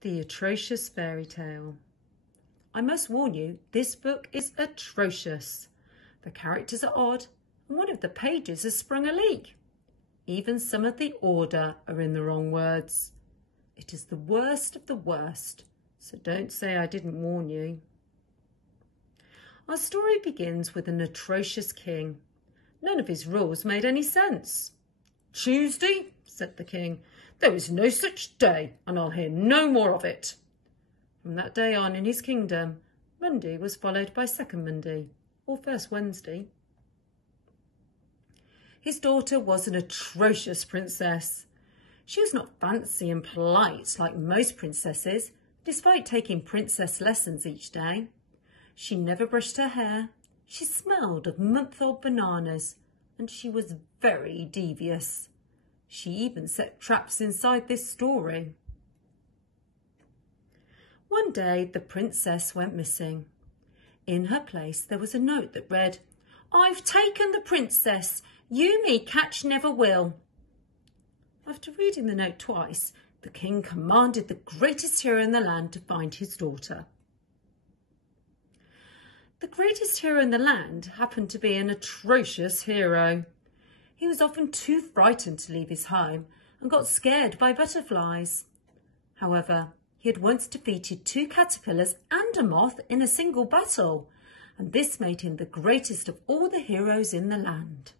The Atrocious Fairytale. I must warn you, this book is atrocious. The characters are odd, and one of the pages has sprung a leak. Even some of the order are in the wrong words. It is the worst of the worst, so don't say I didn't warn you. Our story begins with an atrocious king. None of his rules made any sense. "Tuesday," said the king. "There is no such day, and I'll hear no more of it." From that day on in his kingdom, Monday was followed by Second Monday, or First Wednesday. His daughter was an atrocious princess. She was not fancy and polite like most princesses, despite taking princess lessons each day. She never brushed her hair, she smelled of month-old bananas, and she was very devious. She even set traps inside this story. One day the princess went missing. In her place there was a note that read, "I've taken the princess. You me catch never will." After reading the note twice, the king commanded the greatest hero in the land to find his daughter. The greatest hero in the land happened to be an atrocious hero. He was often too frightened to leave his home and got scared by butterflies. However, he had once defeated 2 caterpillars and a moth in a single battle, and this made him the greatest of all the heroes in the land.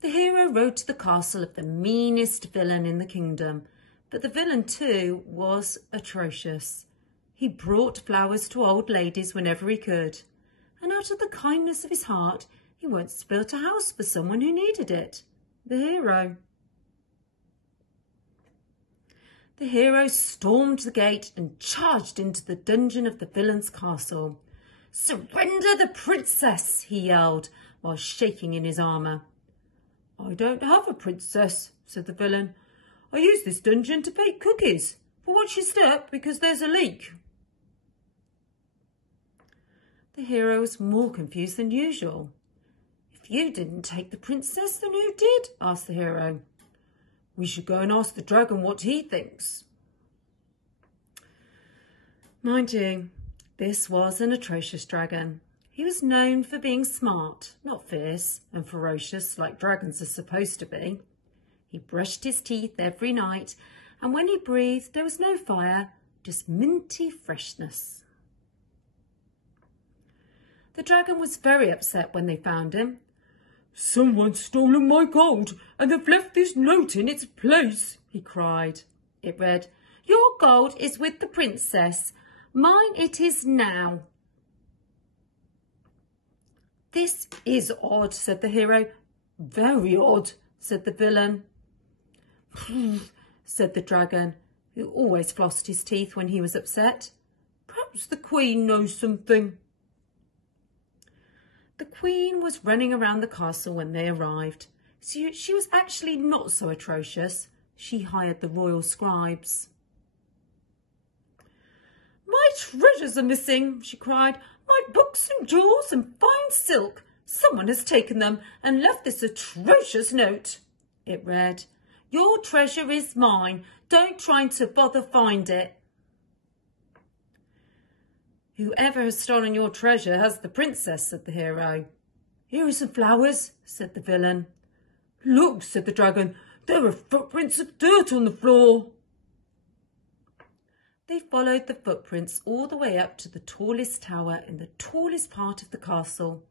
The hero rode to the castle of the meanest villain in the kingdom, but the villain too was atrocious. He brought flowers to old ladies whenever he could, and out of the kindness of his heart, he once built a house for someone who needed it, the hero. The hero stormed the gate and charged into the dungeon of the villain's castle. "Surrender the princess!" he yelled, while shaking in his armour. "I don't have a princess," said the villain. "I use this dungeon to bake cookies. But watch your step because there's a leak." The hero was more confused than usual. "If you didn't take the princess, then who did?" asked the hero. "We should go and ask the dragon what he thinks." Mind you, this was an atrocious dragon. He was known for being smart, not fierce and ferocious like dragons are supposed to be. He brushed his teeth every night, and when he breathed, there was no fire, just minty freshness. The dragon was very upset when they found him. "Someone's stolen my gold and they've left this note in its place," he cried. It read, "Your gold is with the princess. Mine it is now." "This is odd," said the hero. "Very odd," said the villain. Said the dragon, who always flossed his teeth when he was upset. "Perhaps the queen knows something." The queen was running around the castle when they arrived. She was actually not so atrocious. She hired the royal scribes. "My treasures are missing," she cried. "My books and jewels and fine silk. Someone has taken them and left this atrocious note." It read, "Your treasure is mine. Don't try to bother find it." "Whoever has stolen your treasure has the princess," said the hero. "Here are some flowers," said the villain. "Look," said the dragon, "there are footprints of dirt on the floor." They followed the footprints all the way up to the tallest tower in the tallest part of the castle.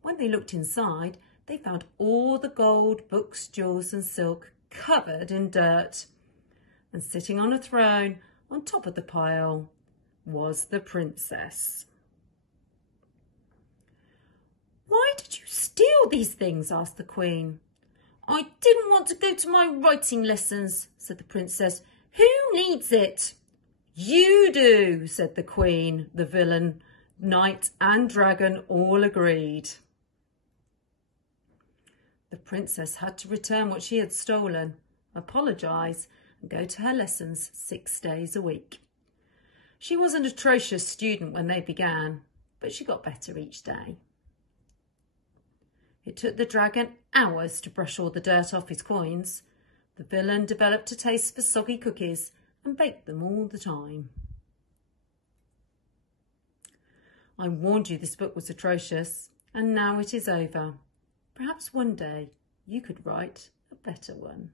When they looked inside, they found all the gold, books, jewels and silk covered in dirt. And sitting on a throne on top of the pile was the princess. "Why did you steal these things?" asked the queen. "I didn't want to go to my writing lessons," said the princess. "Who needs it?" "You do," said the queen. The villain, knight and dragon all agreed. The princess had to return what she had stolen, apologise and go to her lessons 6 days a week. She was an atrocious student when they began, but she got better each day. It took the dragon hours to brush all the dirt off his coins, The villain developed a taste for soggy cookies and baked them all the time. I warned you this book was atrocious, and now it is over. Perhaps one day you could write a better one.